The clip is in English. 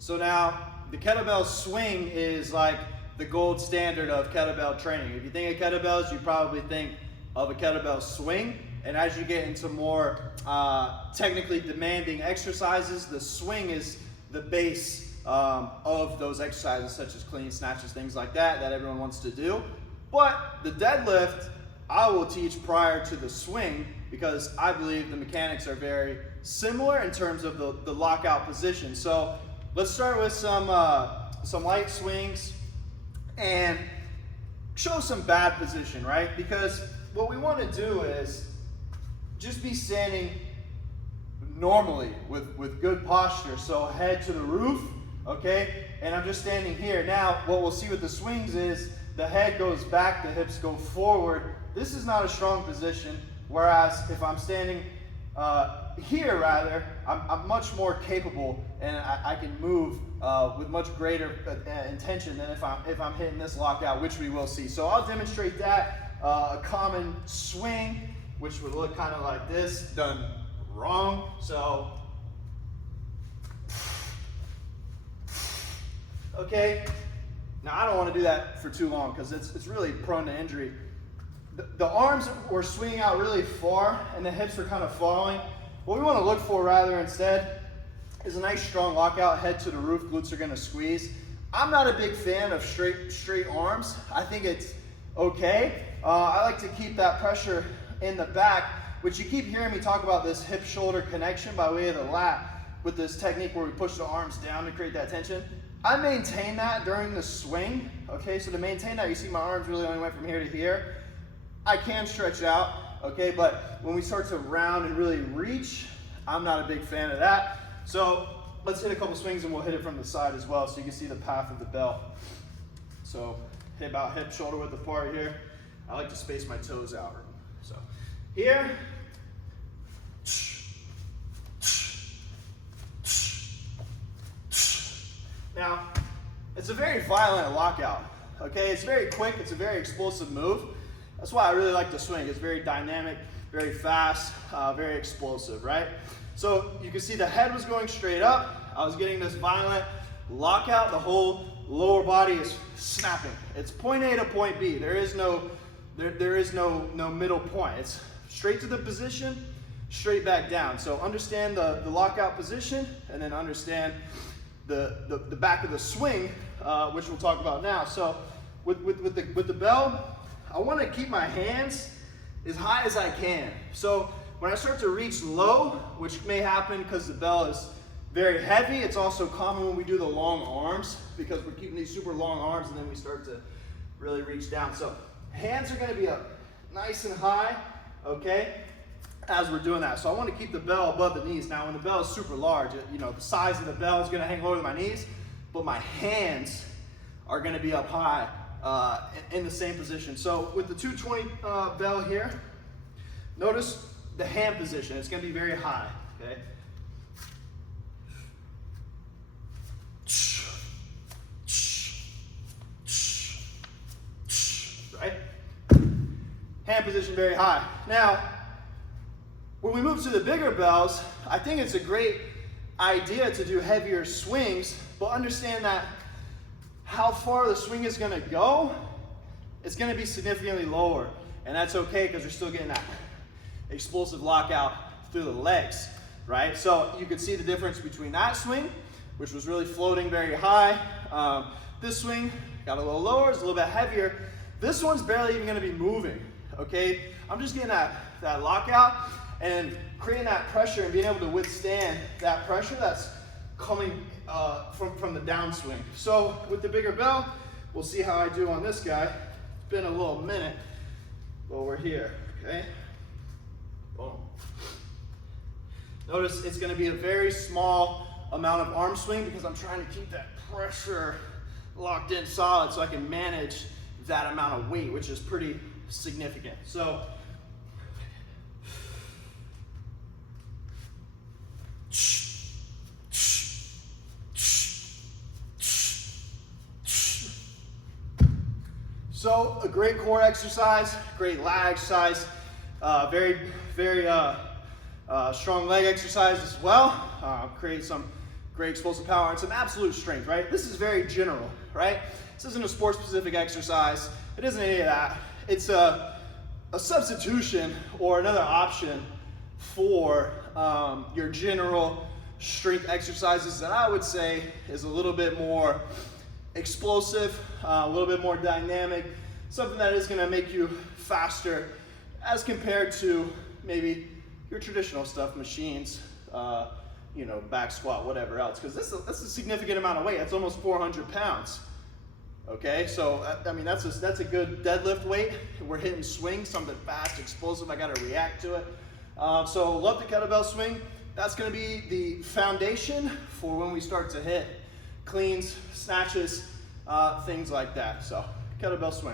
So now the kettlebell swing is like the gold standard of kettlebell training. If you think of kettlebells, you probably think of a kettlebell swing. And as you get into more technically demanding exercises, the swing is the base of those exercises, such as clean snatches, things like that everyone wants to do. But the deadlift, I will teach prior to the swing because I believe the mechanics are very similar in terms of the lockout position. So let's start with some light swings and show some bad position, right? Because what we want to do is just be standing normally with good posture. So head to the roof, okay? And I'm just standing here. Now, what we'll see with the swings is the head goes back, the hips go forward. This is not a strong position, whereas if I'm standing here rather, I'm much more capable and I can move with much greater intention than if I'm hitting this lockout, which we will see. So I'll demonstrate that, a common swing, which would look kind of like this, done wrong. So, okay. Now I don't want to do that for too long because it's really prone to injury. The arms were swinging out really far and the hips are kind of falling. What we want to look for rather instead is a nice strong lockout, head to the roof, glutes are going to squeeze. I'm not a big fan of straight arms. I think it's okay. I like to keep that pressure in the back, which you keep hearing me talk about this hip-shoulder connection by way of the lat with this technique where we push the arms down to create that tension. I maintain that during the swing, okay? So to maintain that, you see my arms really only went from here to here. I can stretch out, okay? But when we start to round and really reach, I'm not a big fan of that. So let's hit a couple swings and we'll hit it from the side as well so you can see the path of the bell. So hit about hip shoulder width apart here. I like to space my toes out. So here, now it's a very violent lockout, okay? It's very quick, it's a very explosive move. That's why I really like the swing. It's very dynamic, very fast, very explosive, right? So you can see the head was going straight up. I was getting this violent lockout. The whole lower body is snapping. It's point A to point B. There is no middle point. It's straight to the position, straight back down. So understand the lockout position and then understand the back of the swing, which we'll talk about now. So with the bell, I want to keep my hands as high as I can. So when I start to reach low, which may happen because the bell is very heavy, it's also common when we do the long arms because we're keeping these super long arms and then we start to really reach down. So hands are going to be up nice and high, okay, as we're doing that. So I want to keep the bell above the knees. Now when the bell is super large, the size of the bell is going to hang lower than my knees, but my hands are going to be up high in the same position. So with the 220 bell here, notice the hand position. It's going to be very high, okay? Right? Hand position very high. Now, when we move to the bigger bells, I think it's a great idea to do heavier swings, but understand that how far the swing is going to go, it's going to be significantly lower. And that's okay because you're still getting that explosive lockout through the legs, right? So you can see the difference between that swing, which was really floating very high. This swing got a little lower, it's a little bit heavier. This one's barely even going to be moving, okay? I'm just getting that lockout and creating that pressure and being able to withstand that pressure that's coming from the downswing. So with the bigger bell, we'll see how I do on this guy. It's been a little minute, but we're here, okay? Boom. Notice it's going to be a very small amount of arm swing because I'm trying to keep that pressure locked in solid so I can manage that amount of weight, which is pretty significant. So a great core exercise, great lat exercise, very strong leg exercise as well. Create some great explosive power, and some absolute strength, right? This is very general, right? This isn't a sport-specific exercise. It isn't any of that. It's a substitution or another option for your general strength exercises that I would say is a little bit more explosive, a little bit more dynamic, something that is going to make you faster as compared to maybe your traditional stuff, machines, you know, back squat, whatever else, because that's a significant amount of weight. That's almost 400 pounds. Okay, so I mean that's a good deadlift weight. We're hitting swing, something fast, explosive. I got to react to it. So love the kettlebell swing. That's going to be the foundation for when we start to hit cleans, snatches, things like that. So kettlebell swing.